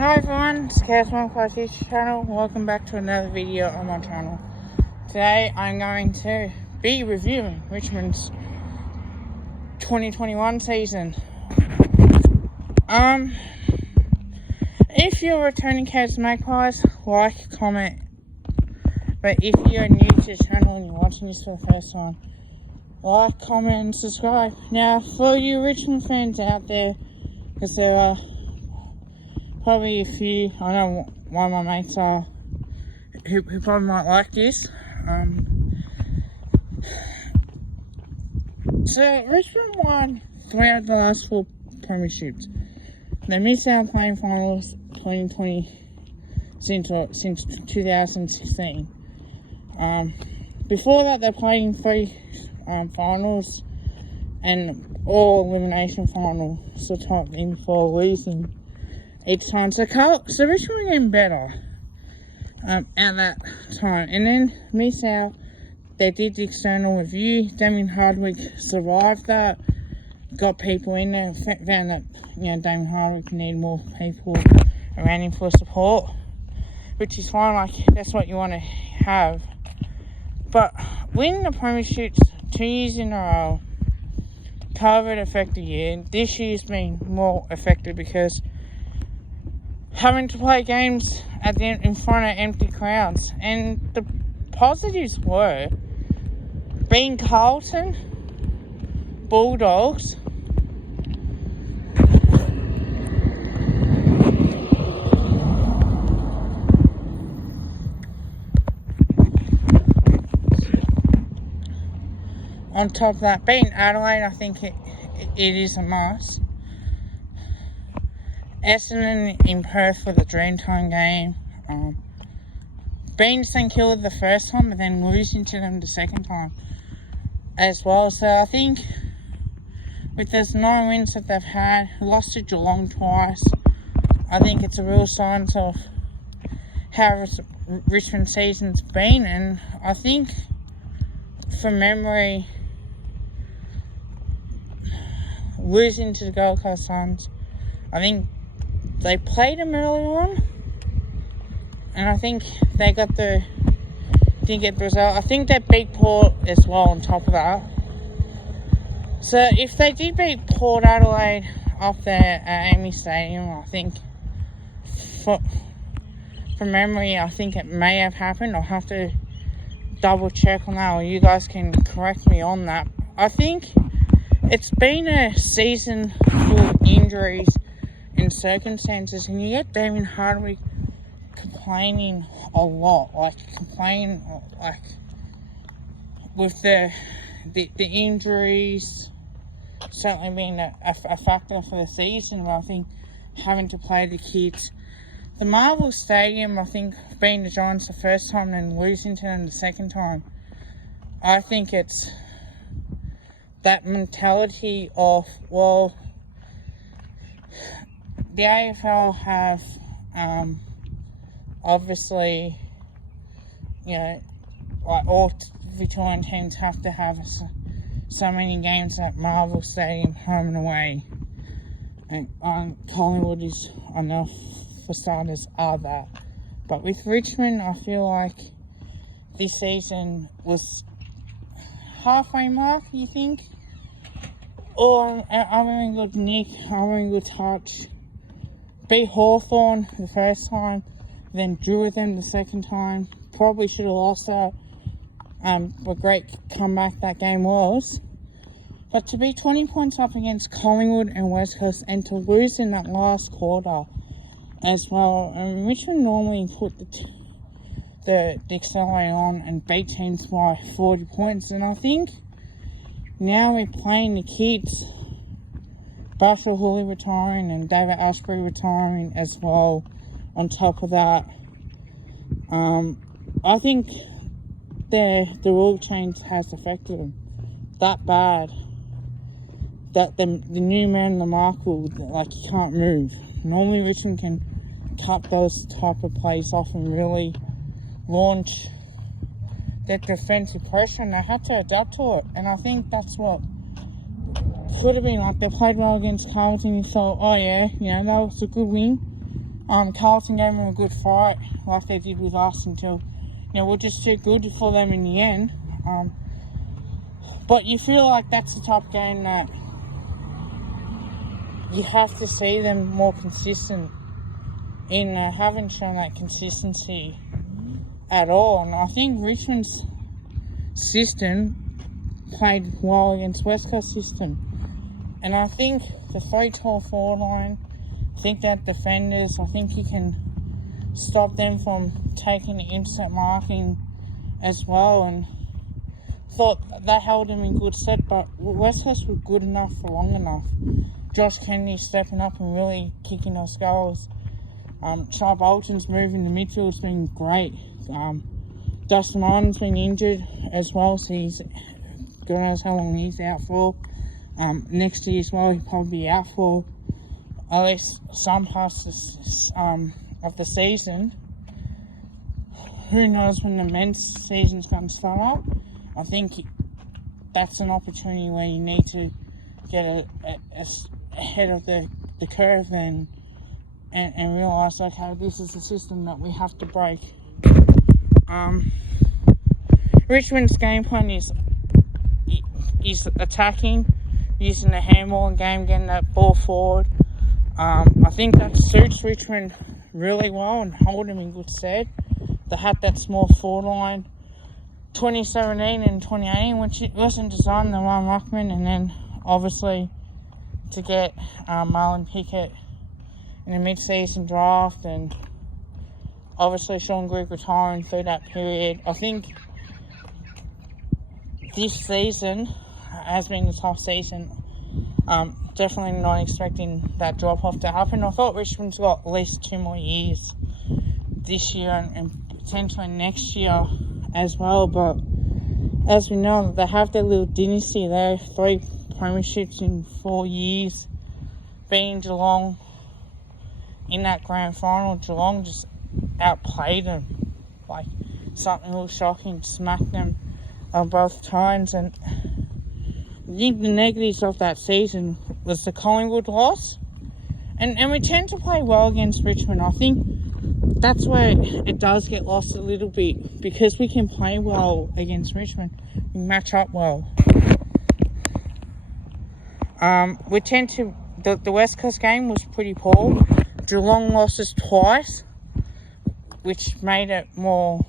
Hi everyone, it's Casman Class YouTube channel. Welcome back to another video on my channel. Today I'm going to be reviewing Richmonds 2021 season. If you're returning Cats Magpies, like, comment. But if you're new to the channel and you're watching this for the first time, like, comment and subscribe. Now for you Richmond fans out there, because there are probably a few, I know one of my mates are, who probably might like this. So Richmond won 3 out of the last 4 premierships. They missed out playing finals 2020 since 2016. Before that, they played in 3 finals and all elimination finals, so top in for losing each time. So Richmond were getting better at that time, and then missed out. They did the external review. Damien Hardwick survived that, got people in there, found that Damien Hardwick needed more people around him for support, which is fine. Like, that's what you want to have. But winning the premierships 2 years in a row, COVID affected year. This year's been more affected because having to play games in front of empty crowds. And the positives were being Carlton, Bulldogs, on top of that, beating Adelaide, I think it is a must. Essendon in Perth for the Dreamtime game. Beating St Kilda the first time, but then losing to them the second time as well. So I think with those 9 wins that they've had, lost to Geelong twice, I think it's a real sign of how Richmond season's been. And I think, from memory, losing to the Gold Coast Suns, I think they played them early on, and I think they didn't get the result. I think they beat Port as well on top of that. So if they did beat Port Adelaide off there at AAMI Stadium, I think, from memory, I think it may have happened. I'll have to double check on that, or you guys can correct me on that. I think it's been a season full of injuries and circumstances, and you get Damien Hardwick complaining a lot, with the injuries certainly being a factor for the season. But I think having to play the kids, the Marvel Stadium, I think being the Giants the first time and losing to them the second time, I think it's that mentality of, well, the AFL have obviously, like all Victorian teams have to have so many games at Marvel Stadium, home and away. And Collingwood is enough for starters are that. But with Richmond, I feel like this season was halfway mark, you think? Or I'm having a good nick, I'm having a good touch. Beat Hawthorn the first time, then drew with them the second time. Probably should have lost that. What great comeback that game was. But to be 20 points up against Collingwood and West Coast, and to lose in that last quarter as well. Richmond normally put the accelerator on and beat teams by 40 points. And I think now we're playing the kids, Bushell Hooley retiring and David Ashbury retiring as well on top of that. I think the rule change has affected them that bad that the new man in the market, he can't move. Normally Richmond can cut those type of plays off and really launch that defensive pressure, and they had to adapt to it. And I think that's what could have been like. They played well against Carlton. You thought, oh yeah, that was a good win. Carlton gave them a good fight, like they did with us, until, we're just too good for them in the end. But you feel like that's the type of game that you have to see them more consistent in. Haven't shown that consistency at all. And I think Richmond's system played well against West Coast system. And I think the 3 tall forward line, I think that defenders, I think you can stop them from taking the instant marking as well. And thought that held him in good stead, but West Coast were good enough for long enough. Josh Kennedy stepping up and really kicking those goals. Shy Bolton's moving the midfield's been great. Dustin Martin's been injured as well, so he's God knows how long he's out for. Next year as well, he'll probably be out for at least some parts of the season. Who knows when the men's season's going to start up? I think that's an opportunity where you need to get ahead of the curve and realise, okay, this is the system that we have to break. Richmond's game plan is attacking, using the handball game, getting that ball forward. I think that suits Richmond really well and hold them in good stead. They had that small forward line 2017 and 2018, which it wasn't designed the one Ruckman, and then obviously to get Marlon Pickett in the mid-season draft, and obviously Sean Grigg retiring through that period. I think this season has been a tough season. Definitely not expecting that drop-off to happen. I thought Richmond's got at least 2 more years this year and potentially next year as well, but as we know, they have their little dynasty there. 3 premierships in 4 years, beating Geelong in that grand final. Geelong just outplayed them like something a little shocking, smacked them on both times. And I think the negatives of that season was the Collingwood loss, and we tend to play well against Richmond. I think that's where it does get lost a little bit, because we can play well against Richmond. We match up well. We tend to... The West Coast game was pretty poor. Geelong lost us twice, which made it more,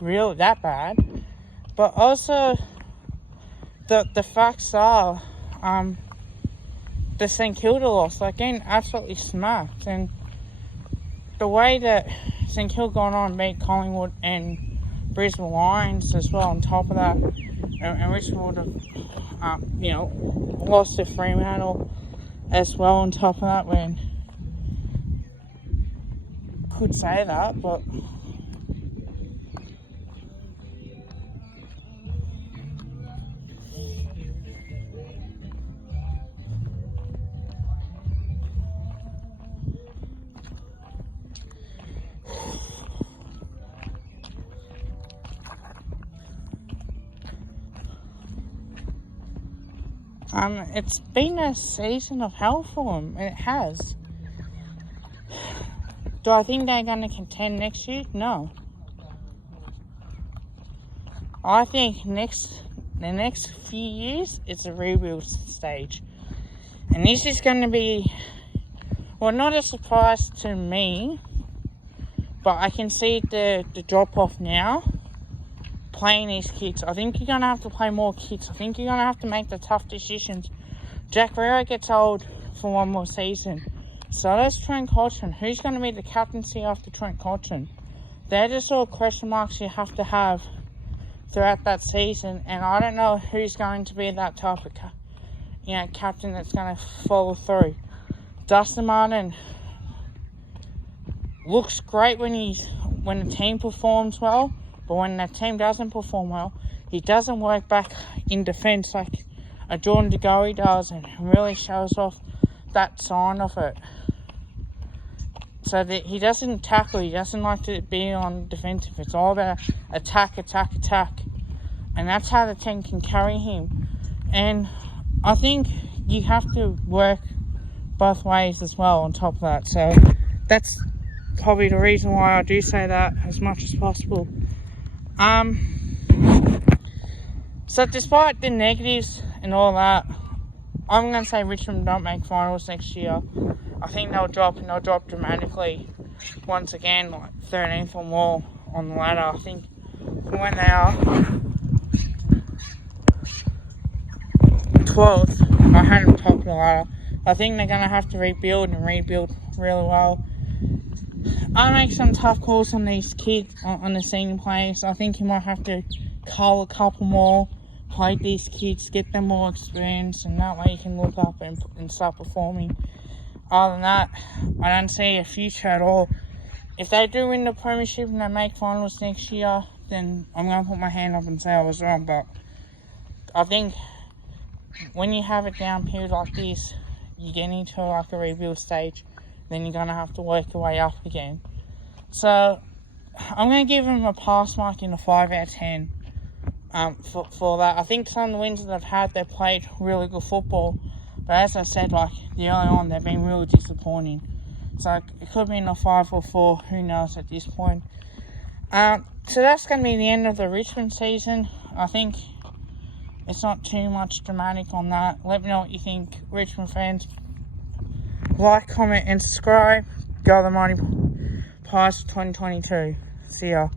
really that bad. But also, the facts are, the St Kilda loss, again, absolutely smacked. And the way that St Kilda gone on and beat Collingwood and Brisbane Lions as well on top of that, and Richmond would have, lost to Fremantle as well on top of that, when could say that, but it's been a season of hell for them, and it has. Do I think they're going to contend next year? No. I think the next few years, it's a rebuild stage. And this is going to be, well, not a surprise to me, but I can see the drop-off now. Playing these kids, I think you're going to have to play more kids. I think you're going to have to make the tough decisions. Jack Rera gets old for 1 more season. So does Trent Cotchin. Who's going to be the captaincy after Trent Cotchin? They're the sort of question marks you have to have throughout that season. And I don't know who's going to be that type of captain that's going to follow through. Dustin Martin looks great when the team performs well. But when that team doesn't perform well, he doesn't work back in defence like a Jordan De Goey does, and really shows off that sign of it. So that he doesn't tackle, he doesn't like to be on defensive. It's all about attack. And that's how the team can carry him. And I think you have to work both ways as well on top of that. So that's probably the reason why I do say that as much as possible. So despite the negatives and all that, I'm going to say Richmond don't make finals next year. I think they'll drop, and they'll drop dramatically once again, like 13th or more on the ladder. I think when they are 12th, I had them top of the ladder. I think they're going to have to rebuild and rebuild really well. I make some tough calls on these kids, on the senior players. I think you might have to cull a couple more, play these kids, get them more experience, and that way you can look up and start performing. Other than that, I don't see a future at all. If they do win the premiership and they make finals next year, then I'm going to put my hand up and say I was wrong. But I think when you have a down period like this, you get into like a rebuild stage, then you're going to have to work your way up again. So I'm going to give them a pass mark in a 5 out of 10 for that. I think some of the wins that they've had, they've played really good football. But as I said, like the early on, they've been really disappointing. So it could be in a 5 or 4, who knows at this point. So that's going to be the end of the Richmond season. I think it's not too much dramatic on that. Let me know what you think, Richmond fans. Like, comment, and subscribe. Go the Mighty Pies 2022. See ya.